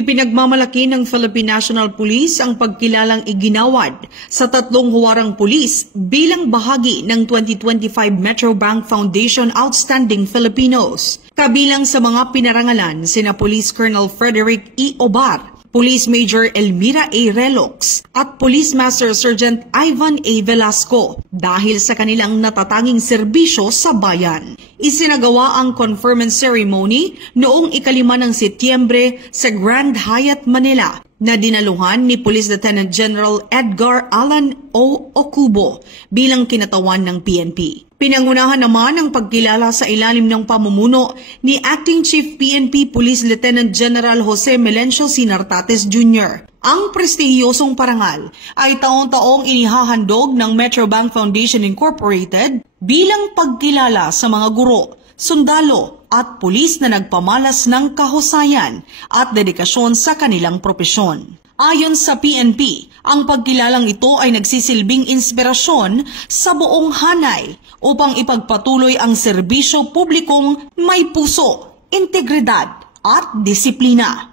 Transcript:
Ipinagmamalaki ng Philippine National Police ang pagkilalang iginawad sa 3 huwarang pulis bilang bahagi ng 2025 Metro Bank Foundation Outstanding Filipinos. Kabilang sa mga pinarangalan sina Police Colonel Frederick E. Obar, Police Major Elmira A. Relox at Police Master Sergeant Ivan A. Velasco dahil sa kanilang natatanging serbisyo sa bayan. Isinagawa ang conferment ceremony noong 5 ng Setyembre sa Grand Hyatt, Manila na dinaluhan ni Police Lieutenant General Edgar Alan O. Ocubo bilang kinatawan ng PNP. Pinangunahan naman ang pagkilala sa ilalim ng pamumuno ni Acting Chief PNP Police Lieutenant General Jose Melencio Sinartates Jr. Ang prestihiyosong parangal ay taon-taong inihahandog ng Metro Bank Foundation Incorporated bilang pagkilala sa mga guro, sundalo at pulis na nagpamalas ng kahusayan at dedikasyon sa kanilang propesyon. Ayon sa PNP, ang pagkilalang ito ay nagsisilbing inspirasyon sa buong hanay upang ipagpatuloy ang serbisyo publikong may puso, integridad at disiplina.